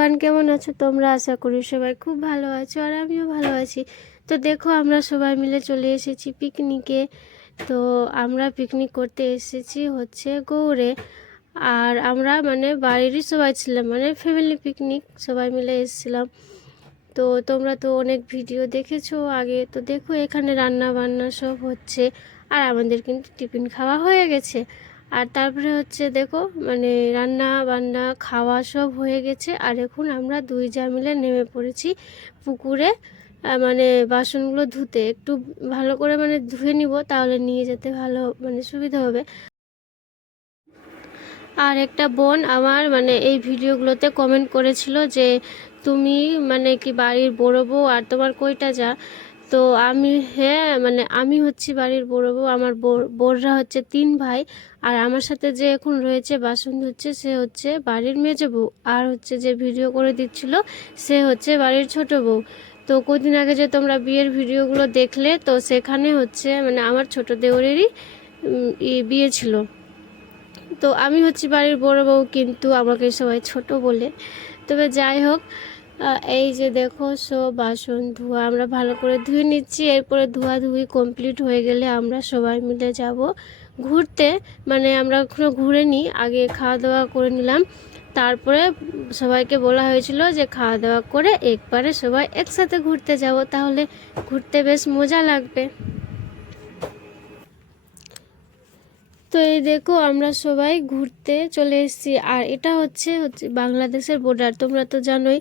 Everyone কেমন আছো তোমরা? আশা করি সবাই খুব ভালো আছো আর আমিও ভালো আছি। তো দেখো, আমরা সবাই মিলে চলে এসেছি পিকনিকে। তো আমরা পিকনিক করতে এসেছি হচ্ছে গৌড়ে। আর আমরা মানে বাড়িরই সবাই ছিলাম মানে ফ্যামিলি পিকনিক সবাই মিলে এসেছিলাম। তো তোমরা তো অনেক ভিডিও দেখেছ আগে। তো দেখো, এখানে রান্না বান্না সব হচ্ছে। আর আমাদের কিন্তু টিফিন খাওয়া হয়ে গেছে। আর তারপরে হচ্ছে দেখো মানে রান্না বান্না খাওয়া সব হয়ে গেছে। আর এখন আমরা দুই যা মিলে নেমে পড়েছি পুকুরে মানে বাসনগুলো ধুতে। একটু ভালো করে মানে ধুয়ে নিব, তাহলে নিয়ে যেতে ভালো মানে সুবিধা হবে। আর একটা বোন আমার মানে এই ভিডিওগুলোতে কমেন্ট করেছিল যে, তুমি মানে কি বাড়ির বড় বউ আর তোমার কইটা যা? তো আমি হ্যাঁ মানে আমি হচ্ছি বাড়ির বড় বউ, আমার বোর- বোররা হচ্ছে তিন ভাই, আর আমার সাথে যে এখন রয়েছে বাসন হচ্ছে, সে হচ্ছে বাড়ির মেজো বউ, আর হচ্ছে যে ভিডিও করে দিচ্ছিল, সে হচ্ছে বাড়ির ছোট বউ। তো কদিন আগে যে তোমরা বিয়ের ভিডিওগুলো দেখলে, তো সেখানে হচ্ছে মানে আমার ছোট দেওরেরই বিয়ে ছিল। তো আমি হচ্ছি বাড়ির বড় বউ, কিন্তু আমাকে সবাই ছোট বলে। তবে যাই হোক এই যে দেখো সব বাসন, ধোয়া আমরা ভালো করে ধুয়ে নিচ্ছি। এরপরে ধোয়া ধুই কমপ্লিট হয়ে গেলে আমরা সবাই মিলে যাব ঘুরতে। মানে আমরা এখনও ঘুরে নিই আগে খাওয়া দাওয়া করে নিলাম। তারপরে সবাইকে বলা হয়েছিল যে খাওয়া দাওয়া করে একবারে সবাই একসাথে ঘুরতে যাব। তাহলে ঘুরতে বেশ মজা লাগবে। তো এই দেখো, আমরা সবাই ঘুরতে চলে এসেছি। আর এটা হচ্ছে হচ্ছে বাংলাদেশের বর্ডার তোমরা তো জানোই।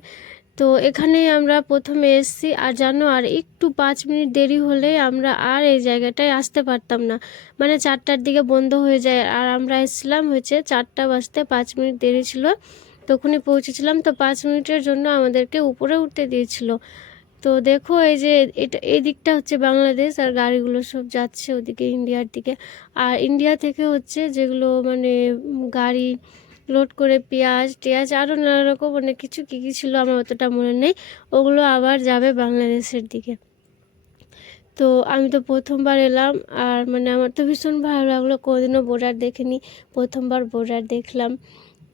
তো এখানেই আমরা প্রথমে এসেছি, আর জানো, আর একটু পাঁচ মিনিট দেরি হলে আমরা আর এই জায়গাটায় আসতে পারতাম না। মানে চারটার দিকে বন্ধ হয়ে যায়, আর আমরা এসেছিলাম হয়েছে চারটা বাজতে পাঁচ মিনিট দেরি ছিল। তখনই পৌঁছেছিলাম, তো পাঁচ মিনিটের জন্য আমাদেরকে উপরে উঠতে দিয়েছিল। তো দেখো এই যে এটা, এই দিকটা হচ্ছে বাংলাদেশ, আর গাড়িগুলো সব যাচ্ছে ওদিকে ইন্ডিয়ার দিকে। আর ইন্ডিয়া থেকে হচ্ছে যেগুলো মানে গাড়ি লোড করে পেঁয়াজ টেয়াজ আরও নানা রকম অনেক কিছু কী কী ছিল আমার অতটা মনে নেই। ওগুলো আবার যাবে বাংলাদেশের দিকে। তো আমি তো প্রথমবার এলাম আর মানে আমার তো ভীষণ ভালো লাগল, কোনোদিনও বোর্ডার দেখিনি, প্রথমবার বোর্ডার দেখলাম।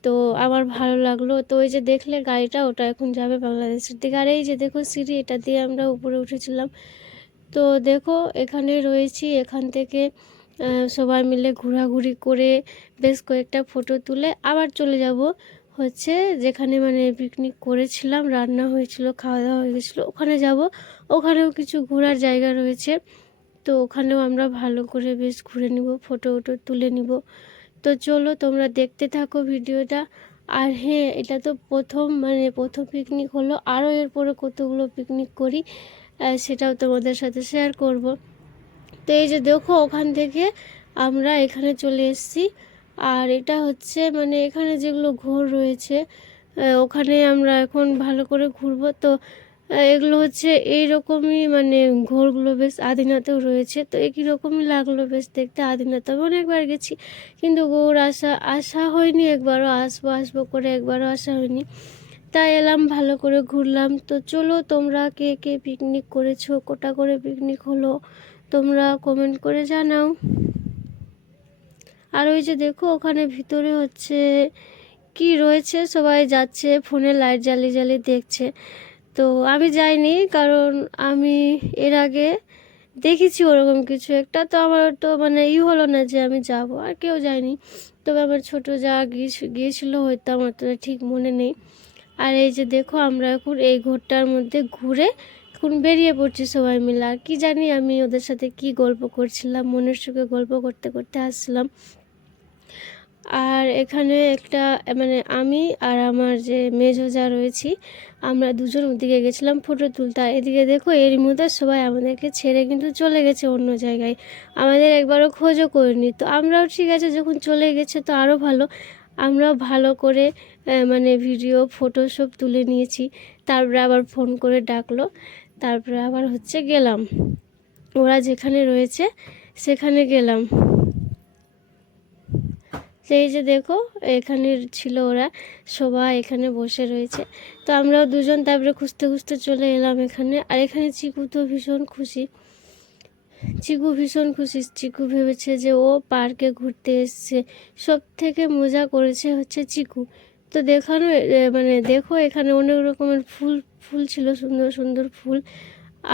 তো আমার ভালো লাগল। তো ওই যে দেখলে গাড়িটা, ওটা এখন যাবে বাংলাদেশের দিকে। আর এই যে দেখো সিঁড়ি, এটা দিয়ে আমরা উপরে উঠেছিলাম। তো দেখো এখানে রয়েছি, এখান থেকে সবাই মিলে ঘোরাঘুরি করে বেশ কয়েকটা ফটো তুলে আবার চলে যাব। হচ্ছে যেখানে মানে পিকনিক করেছিলাম, রান্না হয়েছিল, খাওয়া দাওয়া হয়ে গেছিল, ওখানে যাব। ওখানেও কিছু ঘোরার জায়গা রয়েছে। তো ওখানেও আমরা ভালো করে বেশ ঘুরে নিব ফটো ওটো তুলে নিব। তো চলো তোমরা দেখতে থাকো ভিডিওটা। আর হ্যাঁ এটা তো প্রথম মানে প্রথম পিকনিক হলো। আরও এরপরে কতগুলো পিকনিক করি সেটাও তোমাদের সাথে শেয়ার করব। তো এই যে দেখো, ওখান থেকে আমরা এখানে চলে এসেছি। আর এটা হচ্ছে মানে এখানে যেগুলো ঘোর রয়েছে ওখানে আমরা এখন ভালো করে ঘুরবো। তো এগুলো হচ্ছে এই রকমই মানে ঘোরগুলো বেশ আদিনাতেও রয়েছে। তো একই রকমই লাগল বেশ দেখতে আদিনাতে। আমি অনেকবার গেছি, কিন্তু গৌড় আসা আসা হয়নি একবারও, আসব আসব করে একবারও আসা হয়নি। তাই এলাম, ভালো করে ঘুরলাম। তো চলো তোমরা কে কে পিকনিক করেছ, কোটা করে পিকনিক হলো তোমরা কমেন্ট করে জানাও। আর ওই যে দেখো, ওখানে ভিতরে হচ্ছে কি রয়েছে, সবাই যাচ্ছে, ফোনে লাইট জ্বালিয়ে জ্বালিয়ে দেখছে। তো আমি যাইনি, কারণ আমি এর আগে দেখেছি ওরকম কিছু একটা। তো আমার তো মানে ই হলো না যে আমি যাব, আর কেউ যায়নি। তবে আমার ছোট যা গিয়েছিল গিয়েছিল হয়তো আমার তো ঠিক মনে নেই। আর এই যে দেখো, আমরা এখন এই ঘরটার মধ্যে ঘুরে এখন বেরিয়ে পড়ছি সবাই মিলে। আর কি জানি আমি ওদের সাথে কি গল্প করছিলাম, মনের সুখে গল্প করতে করতে আসছিলাম। আর এখানে একটা মানে আমি আর আমার যে মেজো যা রয়েছি, আমরা দুজন ওদিকে গেছিলাম ফটো তুলতে। এদিকে দেখো এর মধ্যে সবাই আমাদেরকে ছেড়ে কিন্তু চলে গেছে অন্য জায়গায়। আমাদের একবারও খোঁজও করিনি। তো আমরাও ঠিক আছে, যখন চলে গেছে তো আরও ভালো। আমরাও ভালো করে মানে ভিডিও ফটো সব তুলে নিয়েছি। তারপরে আবার ফোন করে ডাকলো। তারপরে আবার হচ্ছে গেলাম। ওরা যেখানে রয়েছে, সেখানে গেলাম। সেই যে দেখো, এখানে ছিল ওরা, সবাই এখানে বসে রয়েছে। তো আমরাও দুজন, তারপরে খুঁজতে খুঁজতে চলে এলাম এখানে। আর এখানে চিকু তো ভীষণ খুশি। চিকু ভীষণ খুশি। চিকু ভেবেছে যে ও পার্কে ঘুরতে এসছে। সব থেকে মজা করেছে হচ্ছে চিকু। তো দেখানো মানে দেখো, এখানে অনেক রকমের ফুল ফুল ছিল, সুন্দর সুন্দর ফুল।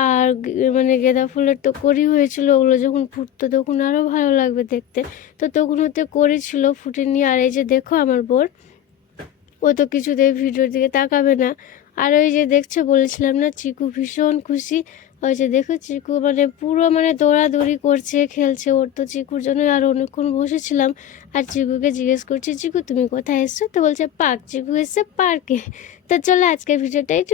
আর মানে গেঁদা ফুলের তো করি হয়েছিল, ওগুলো যখন ফুটতো তখন আরও ভালো লাগবে দেখতে। তো তখন হতে করি ছিল ফুটে নিয়ে আর এই যে দেখো আমার বোর, ও তো কিছুতেই ভিডিওর দিকে তাকাবে না। আর ওই যে দেখছ, বলেছিলাম না, চিকু ভীষণ খুশি। ওই যে দেখো, চিকু মানে পুরো মানে দৌড়াদৌড়ি করছে, খেলছে, ওর তো চিকুর জন্য আর অনেকক্ষণ বসেছিলাম। আর চিকুকে জিজ্ঞেস করছি, চিকু, তুমি কোথায় এসছো? তো বলছে, পার্ক। চিকু এসছে পার্কে। তো চলো, আজকের ভিডিওটাই একটু